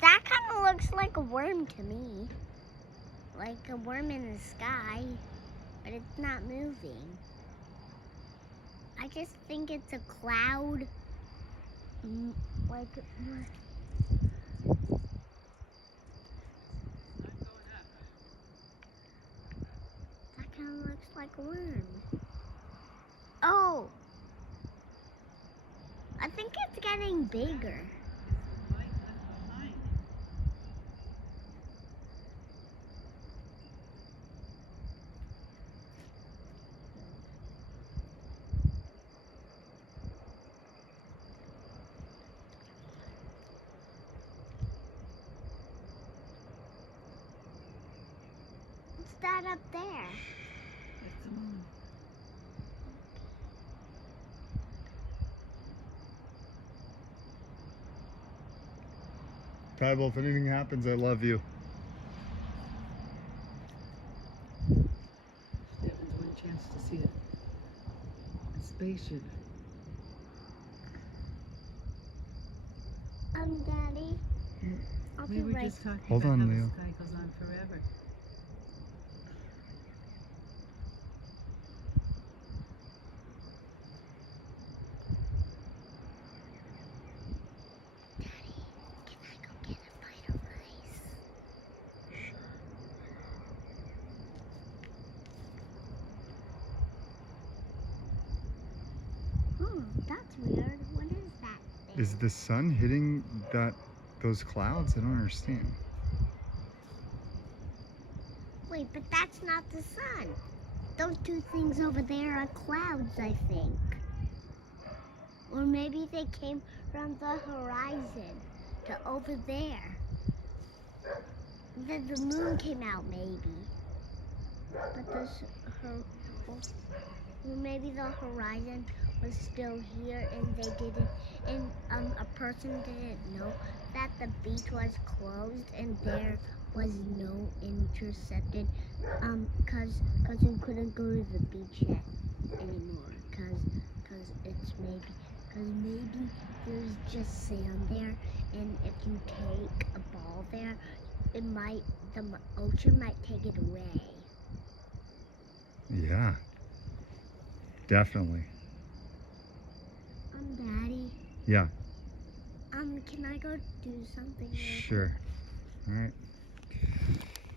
That kind of looks like a worm to me. Like a worm in the sky, but it's not moving. I just think it's a cloud. Like, that kind of looks like a worm. Oh, I think it's getting bigger. What's that up there? That's the moon. Tybal, if anything happens, I love you. Stefan's one chance to see a spaceship. Daddy. I'll We be were right. just talking Hold about on, how Leo. the sky goes on forever. Daddy, can I go get a bite of rice? That's weird. What is that thing? Is the sun hitting those clouds? I don't understand. Wait, but that's not the sun. Those two things over there are clouds, I think. Or maybe they came from the horizon to over there. Then the moon came out, maybe. But or maybe the horizon was still here and they didn't, and a person didn't know that the beach was closed and there was no intercepted, cause we couldn't go to the beach yet anymore, cause maybe there's just sand there, and if you take a ball there, the ocean might take it away. Yeah, definitely. Daddy. Yeah. Can I go do something real quick? Sure. All right.